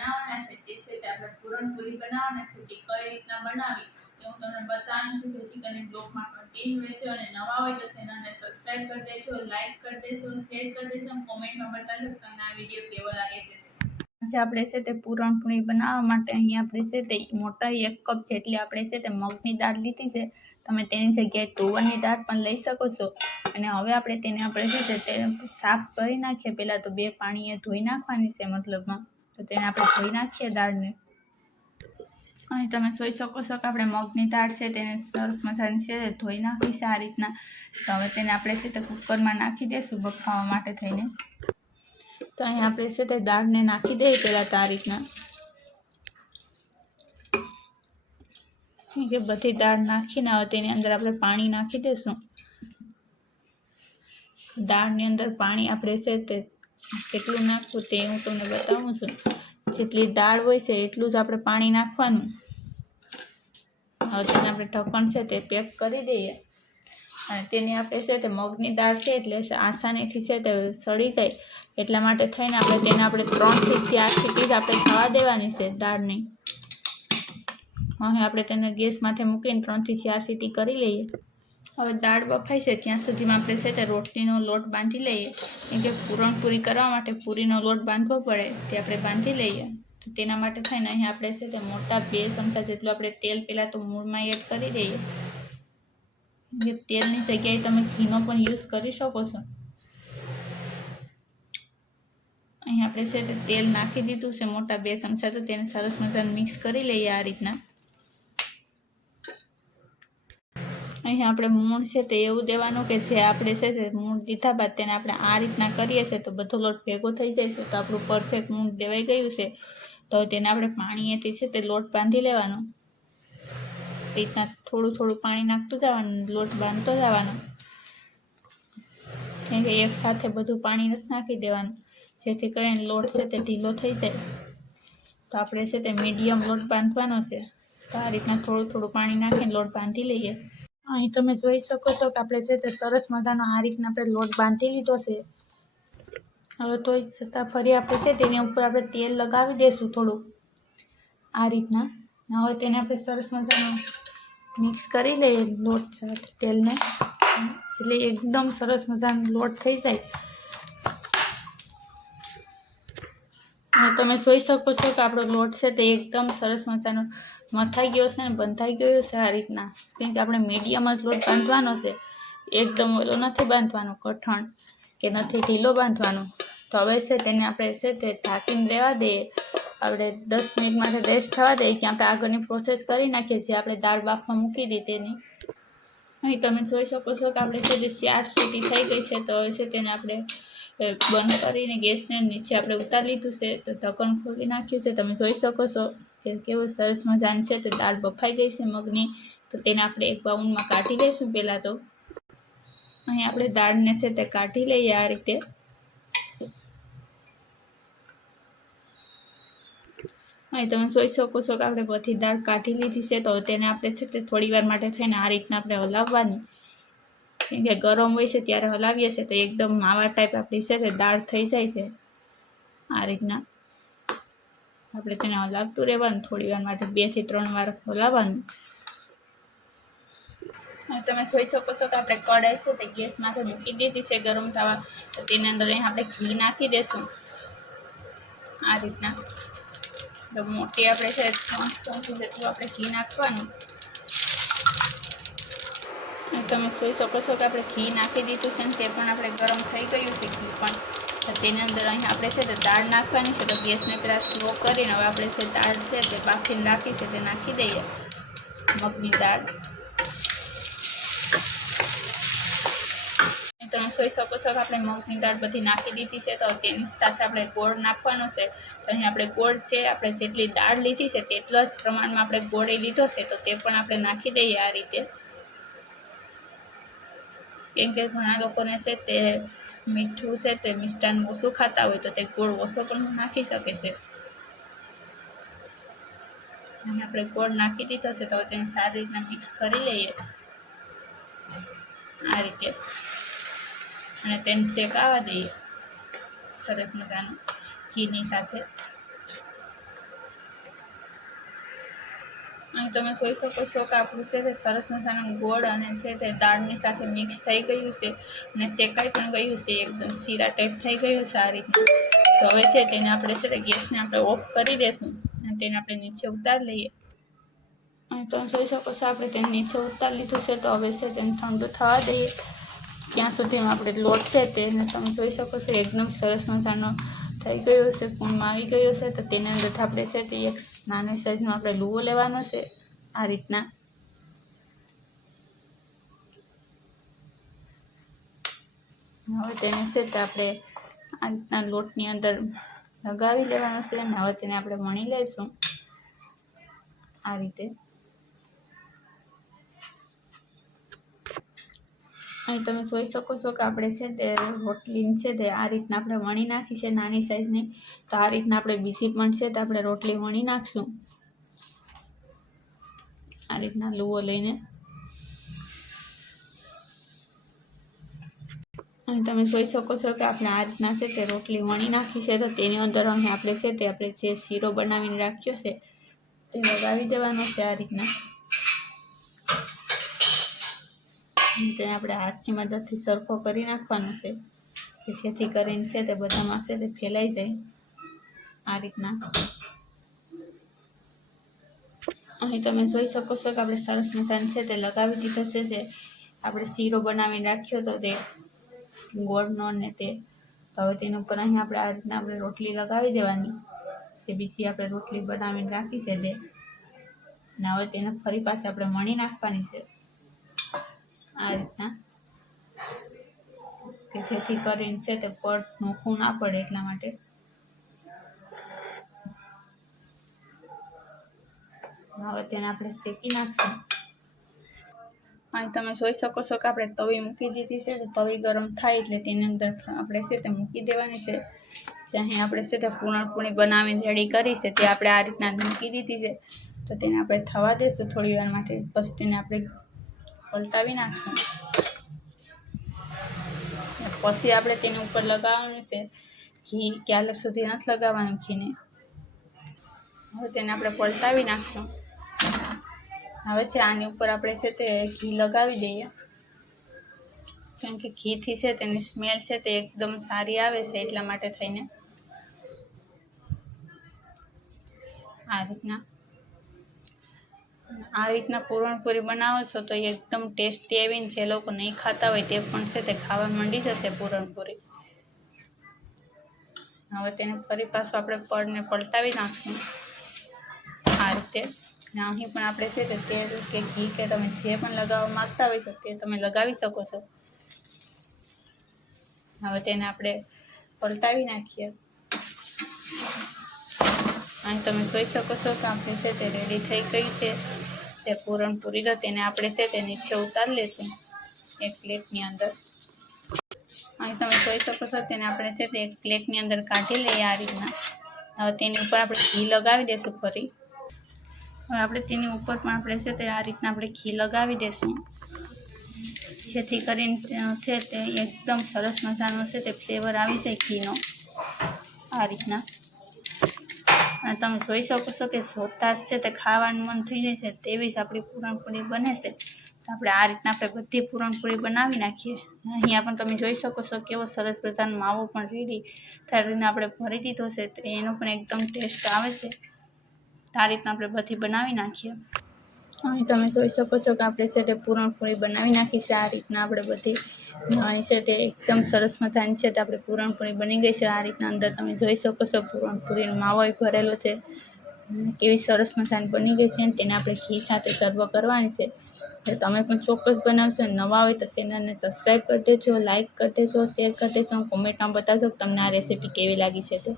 બનાવવાના છે તે છે તે આપણે પૂરણપૂરી બનાવવાના છે તે કઈ રીતના બનાવી તે હું તમને બતાવવાનું છું, જેથી કરીને બ્લોગમાં કન્ટિન્યુ રહેજો અને નવા હોય તો ચેનલને સબસ્ક્રાઇબ કરી દેજો, લાઈક કરી દેજો, શેર કરી દેજો અને કોમેન્ટમાં બતાવજો કે તમને આ વિડીયો કેવો લાગે છે। આજે આપણે છે તે પૂરણપૂરી બનાવવા માટે અહીંયા આપણે છે તે મોટા 1 કપ જેટલી આપણે છે તે મગની દાળ લીધી છે। તમે તેની જગ્યાએ તુવરની દાળ પણ લઈ શકો છો। અને હવે આપણે તેને આપણે છે તે સાફ કરી નાખીએ। પહેલાં તો 2 પાણીએ ધોઈ નાખવાની છે, મતલબમાં તો તેને આપણે ધોઈ નાખીએ દાળને। અહીં તમે જોઈ શકો છો કે આપણે મગની દાળ છે તેને સરસ મજાની છે ધોઈ નાખી છે આ રીતના। તો હવે તેને આપણે છે તે કુકરમાં નાખી દઈશું બફાવા માટે થઈને। તો અહીં આપણે છે તે દાળને નાખી દઈએ પહેલાં તો આ રીતના, કે બધી દાળ નાખીને હવે તેની અંદર આપણે પાણી નાખી દઈશું। દાળની અંદર પાણી આપણે છે તે કેટલું નાખવું તે હું તમને બતાવું છું। જેટલી દાળ હોય છે એટલું જ આપણે પાણી નાખવાનું। હવે તેને આપણે ઢક્કણ છે તે પેક કરી દઈએ અને તેની આપણે છે તે મગની દાળ છે એટલે આસાનીથી છે તે સળી જાય એટલા માટે થઈને તેને આપણે 3 થી 4 સીટી જ આપણે થવા દેવાની છે દાળની। અહીં આપણે તેને ગેસમાંથી મૂકીને 3 થી 4 સીટી કરી લઈએ। હવે દાળ બફાઈ છે ત્યાં સુધીમાં આપણે છે તે રોટલીનો લોટ બાંધી લઈએ, કેમ કે પૂરણપૂરી કરવા માટે પૂરીનો લોટ બાંધવો પડે તે આપણે બાંધી લઈએ। તો તેના માટે થઈને અહીં આપણે છે તે મોટા 2 ચમચા જેટલું આપણે તેલ પહેલાં તો મૂળમાં એડ કરી દઈએ। તેલની જગ્યાએ તમે ઘીનો પણ યુઝ કરી શકો છો। અહીં આપણે છે તે તેલ નાખી દીધું છે મોટા 2 ચમચા, તો તેને સરસ મજાનું મિક્સ કરી લઈએ આ રીતના। અહીં આપણે મૂળ છે તે એવું દેવાનું કે જે આપણે છે તે મૂળ દીધા બાદ તેને આપણે આ રીતના કરીએ છીએ તો બધો લોટ ભેગો થઈ જાય છે। તો આપણું પરફેક્ટ મૂળ દેવાઈ ગયું છે। તો તેને આપણે પાણીએથી છે તે લોટ બાંધી લેવાનો। રીતના થોડું થોડું પાણી નાખતું જવાનું, લોટ બાંધતો જવાનો, કેમ કે એક સાથે બધું પાણી નથી નાખી દેવાનું, જેથી કરીને લોટ છે તે ઢીલો થઈ જાય। તો આપણે છે તે મીડિયમ લોટ બાંધવાનો છે। તો આ રીતના થોડું થોડું પાણી નાખીને લોટ બાંધી લઈએ। અહીં તમે જોઈ શકો છો કે આપણે છે તે સરસ મજાનો આ રીતના આપણે લોટ બાંધી લીધો છે। હવે તોય છતાં ફરી આપણે છે તેની ઉપર આપણે તેલ લગાવી દઈશું થોડું આ રીતના। હવે તેને આપણે સરસ મજાનું મિક્સ કરી લઈએ લોટ સાથે તેલને, એટલે એકદમ સરસ મજાનો લોટ થઈ જાય। હવે તમે જોઈ શકો છો કે આપણો લોટ છે તે એકદમ સરસ મજાનો મથાઈ ગયો છે ને બંધાઈ ગયો છે આ રીતના, કેમ કે આપણે મીડિયમ જ લોટ બાંધવાનો છે, એકદમ ઓલો નથી બાંધવાનો કઠણ કે નથી ઢીલો બાંધવાનો। તો હવે છે તેને આપણે છે તે ઢાંકીને રહેવા દઈએ। આપણે 10 મિનિટ માટે રેસ્ટ થવા દઈએ કે આપણે આગળની પ્રોસેસ કરી નાખીએ જે આપણે દાળ બાફવા મૂકી હતી તેની। અહીં તમે જોઈ શકો છો કે આપણે છે જે 4 સીટી થઈ ગઈ છે। તો હવે છે તેને આપણે બંધ કરીને ગેસને નીચે આપણે ઉતારી લીધું છે। તો ઢક્કણ ખોલી નાખ્યું છે, તમે જોઈ શકો છો કે કેવું સરસ મજાનું છે તે દાળ બફાઈ ગઈ છે મગની। તો તેને આપણે એક બાઉલમાં કાઢી લઈશું। પહેલાં તો અહીં આપણે દાળને છે તે કાઢી લઈએ આ રીતે। અહીં તમે જોઈ શકો છો કે આપણે બધી દાળ કાઢી લીધી છે। તો તેને આપણે છે તે થોડી વાર માટે થઈને આ રીતના આપણે હલાવવાની, કેમ કે ગરમ હોય છે ત્યારે હલાવીએ છીએ તો એકદમ માવા ટાઈપ આપણી છે તે દાળ થઈ જાય છે આ રીતના। આપણે તેને હલાવતું રહેવાનું થોડી વાર માટે, 2 થી 3 વાર હલાવવાનું। તમે જોઈ શકો છો કે આપણે કઢાઈ છે તે ગેસમાંથી મૂકી દીધી છે ગરમ થવા। તો તેની અંદર અહીં આપણે ઘી નાખી દઈશું આ રીતના। તો મોટી આપણે છે 3 ચમચી જેટલું આપણે ઘી નાખવાનું। તમે જોઈ શકો છો કે આપણે ઘી નાખી દીધું છે ને તે પણ આપણે ગરમ થઈ ગયું છે ઘી પણ। તો તેની અંદર અહીં આપણે છે તે દાળ નાખવાની છે। તો ગેસને પહેલાં સ્લો કરીને હવે આપણે જે દાળ છે તે બાફીને રાખી છે તે નાખી દઈએ, મગની દાળ। તમે જોઈ શકો છો કે આપણે મગની દાળ બધી નાખી દીધી છે। તો તેની સાથે આપણે ગોળ નાખવાનો છે। તો અહીં આપણે ગોળ છે આપણે જેટલી દાળ લીધી છે તેટલા જ પ્રમાણમાં આપણે ગોળ લીધો છે, તો તે પણ આપણે નાખી દઈએ આ રીતે, કેમ કે ઘણા લોકોને છે તે મીઠું છે તે મિષ્ટાન ઓછું ખાતા હોય તો તે ગોળ ઓછો પણ નાખી શકે છે। અને આપણે ગોળ નાખી દીધો છે તો તેને સારી રીતના મિક્સ કરી લઈએ આ રીતે, અને તેને શેકાવા દઈએ સરસ મજાનું ઘીની સાથે। અહીં તમે જોઈ શકો છો કે આપણું છે તે સરસ મજાનું ગોળ અને છે તે દાળની સાથે મિક્સ થઈ ગયું છે અને શેકાઈ પણ ગયું છે, એકદમ શીરા ટાઈપ થઈ ગયું છે આ રીતનું. તો હવે છે તેને આપણે છે તે ગેસને આપણે ઓફ કરી દઈશું અને તેને આપણે નીચે ઉતારી લઈએ. અહીં તમે જોઈ શકો છો આપણે તેને નીચે ઉતારી લીધું છે. તો હવે છે તેને ઠંડુ થવા દઈએ. ત્યાં સુધીમાં આપણે લોટ છે તેને તમે જોઈ શકો છો એકદમ સરસ મજાનો થઈ ગયો છે, પૂનમાં આવી ગયો છે. તો તેની અંદર આપણે છે તે એક નાની સાઈઝનો આપણે લુવો લેવાનો છે આ રીતના. હવે તેને છે તે આપણે આ રીતના લોટની અંદર લગાવી લેવાનો છે અને હવે તેને આપણે વણી લઈશું આ રીતે. અહીં તમે જોઈ શકો છો કે આપણે છે તે રોટલી છે તે આ રીતના આપણે વણી નાખી છે નાની સાઈઝની. તો આ રીતના આપણે બીજી પણ છે તો આપણે રોટલી વણી નાખશું આ રીતના લુવો લઈને. અહીં તમે જોઈ શકો છો કે આપણે આ રીતના છે તે રોટલી વણી નાખી છે. તો તેની અંદર અહીં આપણે છે તે આપણે જે શીરો બનાવીને રાખ્યો છે તે લગાવી દેવાનો છે આ રીતના. તેને આપણે હાથની મદદથી સરખો કરી નાખવાનો છે કે જેથી કરીને છે તે બધામાં છે તે ફેલાઈ જાય આ રીતના. અહીં તમે જોઈ શકો છો કે આપણે સરસ મસાલો છે તે લગાવી દીધો છે. જે આપણે શીરો બનાવીને રાખ્યો હતો તે ગોળનો ને તે. તો હવે તેના ઉપર અહીં આપણે આ રીતના આપણે રોટલી લગાવી દેવાની જે બીજી આપણે રોટલી બનાવીને રાખી છે તે. અને હવે તેને ફરી પાછી આપણે વણી નાખવાની છે આ રીતના કે જેથી કરીને છે તે પડ નોખું ના પડે એટલા માટે. હવે તેને આપણે શેકી નાખીશું. અહીં તમે જોઈ શકો છો કે આપણે તવી મૂકી દીધી છે. તો તવી ગરમ થાય એટલે તેની અંદર આપણે છે તે મૂકી દેવાની છે. જે અહીં આપણે છે તે પૂરણપૂરી બનાવીને રેડી કરી છે તે આપણે આ રીતના મૂકી દીધી છે. તો તેને આપણે થવા દઈશું થોડી વાર માટે. પછી તેને આપણે પલટાવી નાખશું. પછી આપણે તેની ઉપર લગાવવાનું છે ઘી. ક્યારેક સુધી નથી લગાવવાનું ઘીને. હવે તેને આપણે પલટાવી નાખશું. હવે છે આની ઉપર આપણે છે તે ઘી લગાવી દઈએ કેમ કે ઘીથી છે તેની સ્મેલ છે તે એકદમ સારી આવે છે એટલા માટે થઈને. આ રીતના પૂરણપૂરી બનાવો છો તો એકદમ ટેસ્ટી આવીને જે લોકો નહીં ખાતા હોય તે પણ છે તે ખાવા માંડી જશે પૂરણપૂરી. હવે તેને ફરી પાછું આપણે પડને પલટાવી નાખશું આ રીતે. ને અહીં પણ આપણે છે તે તેલ કે ઘી કે તમે જે પણ લગાવવા માગતા હોય તો તે તમે લગાવી શકો છો. હવે તેને આપણે પલટાવી નાખીએ. અહીં તમે જોઈ શકો છો કે આપણે છે તે રેડી થઈ ગઈ છે તે પૂરણપૂરી. તો તેને આપણે છે તે નીચે ઉતારી લઈશું એક પ્લેટની અંદર. અહીં તમે જોઈ શકો છો તેને આપણે છે તે એક પ્લેટની અંદર કાઢી લઈએ આ રીતના. હવે તેની ઉપર આપણે ઘી લગાવી દઈશું ફરી. હવે આપણે તેની ઉપર પણ આપણે છે તે આ રીતના આપણે ઘી લગાવી દઈશું જેથી કરીને છે તે એકદમ સરસ મજાનો છે તે ફ્લેવર આવી જાય ઘીનો આ રીતના. અને તમે જોઈ શકો છો કે જોતાં જ છે તે ખાવાનું મન થઈ જાય છે તેવી જ આપણી પૂરણપૂરી બને છે. તો આપણે આ રીતના આપણે બધી પૂરણપૂરી બનાવી નાખીએ. અહીંયા પણ તમે જોઈ શકો છો કેવો સરસ મજાનો માવો પણ રેડી કરીને આપણે ભરી દીધો છે. તો એનો પણ એકદમ ટેસ્ટ આવે છે. આ રીતના આપણે બધી બનાવી નાખીએ. અહીં તમે જોઈ શકો છો કે આપણે છે તે પૂરણપૂરી બનાવી નાખી છે આ રીતના આપણે બધી. અહીં છે તે એકદમ સરસ મજાની છે તે આપણે પૂરણપૂરી બની ગઈ છે આ રીતના. અંદર તમે જોઈ શકો છો પૂરણપૂરીનો માવો ભરેલો છે કેવી સરસ મજાની બની ગઈ છે. તેને આપણે ઘી સાથે સર્વ કરવાની છે. તો તમે પણ ચોક્કસ બનાવજો. નવા હોય તો ચેનલને સબસ્ક્રાઈબ કરી દેજો, લાઇક કરી દેજો, શેર કરી દેજો. કોમેન્ટમાં બતાવજો કે તમને આ રેસીપી કેવી લાગી છે તે.